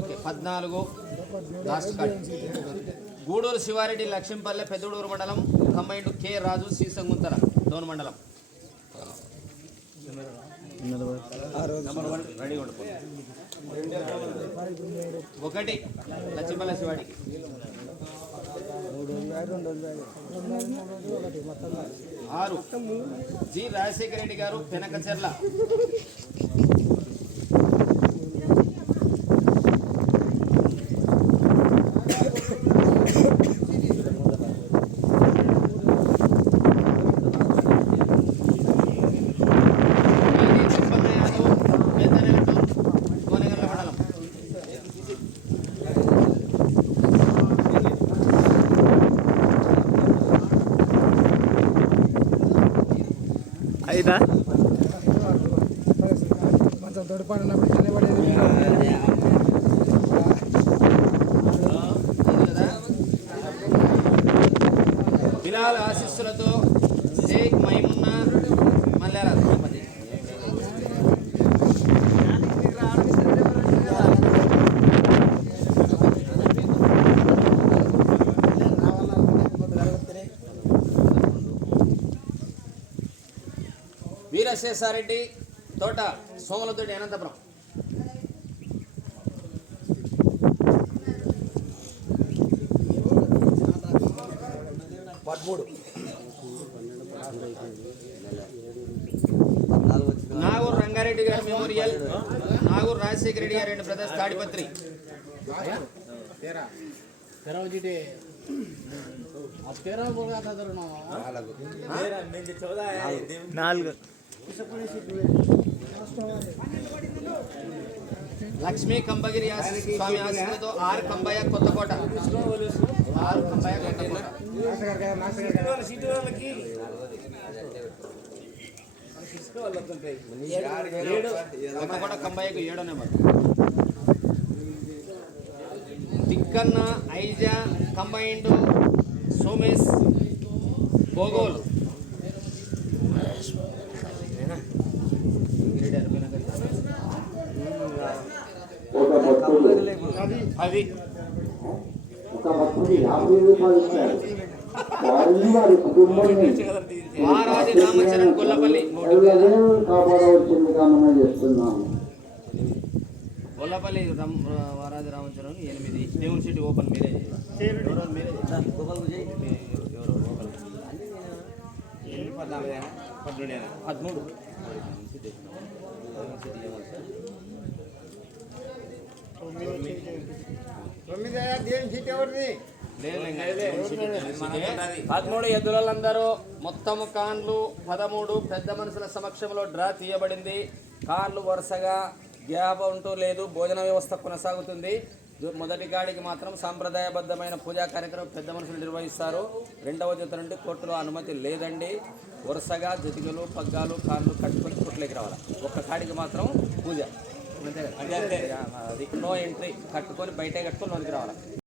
Okay 14 last card. Gudur Shiva Reddy Lakshmipalle Peddudur మండలం combined K Raju Srisanguntala Dhone మండలం. Ready ఉండిపో. 1 లక్ష్మీపల్లె శివాడికి. 6 జి రాజశేఖర రెడ్డి గారు పెనకచెర్ల. 5 కొంచెం తోడుపాటు ఉన్నప్పుడు చిన్నపడేది. బిలాల్ ఆశీస్సులతో షేక్ మైమున్నా మల్లారా తిరుపతి. వీరశేషారెడ్డి తోట సోమలతోటి అనంతపురం. 13 నాగూరు రంగారెడ్డి గారు మెమోరియల్. నాగూరు రాజశేఖర రెడ్డి గారు 2 బ్రదర్స్ తాడిపత్రి. 4 లక్ష్మీ కంబగిరి స్వామి ఆశీస్సులతో 6 కంబయ్య కొత్తకోట. 6 కంబయ్య కొత్తకోట. కొత్తకోట కంబయ్యకు 7వ నెంబర్. తిక్కన్న ఐజా కంబైండ్ సోమేష్ బోగోలు. అది వారాది రామచరణ్ గొల్లపల్లి. గొల్లపల్లి వారాది రామచరణ్ 8. దేవుని సిటీ ఓపెన్ మీరే ఎవరో 13. ఎద్దులందరూ మొత్తము కార్లు 13 పెద్ద మనుషుల సమక్షంలో డ్రా తీయబడింది. కార్లు వరుసగా గ్యాప్ ఉంటూ లేదు. భోజన వ్యవస్థ కొనసాగుతుంది. మొదటి గాడికి మాత్రం సాంప్రదాయబద్ధమైన పూజా కార్యక్రమం పెద్ద మనుషులు నిర్వహిస్తారు. 2వ జత నుండి కోర్టులో అనుమతి లేదండి. వరుసగా జతికలు పగ్గాలు కార్లు కట్టుకొని కోర్టులోకి రావాలి. ఒక్క కాడికి మాత్రం పూజ. అంతే కదా, అది నో ఎంట్రీ. కట్టుకొని బయటే కట్టుకొని లోనికి రావాలి.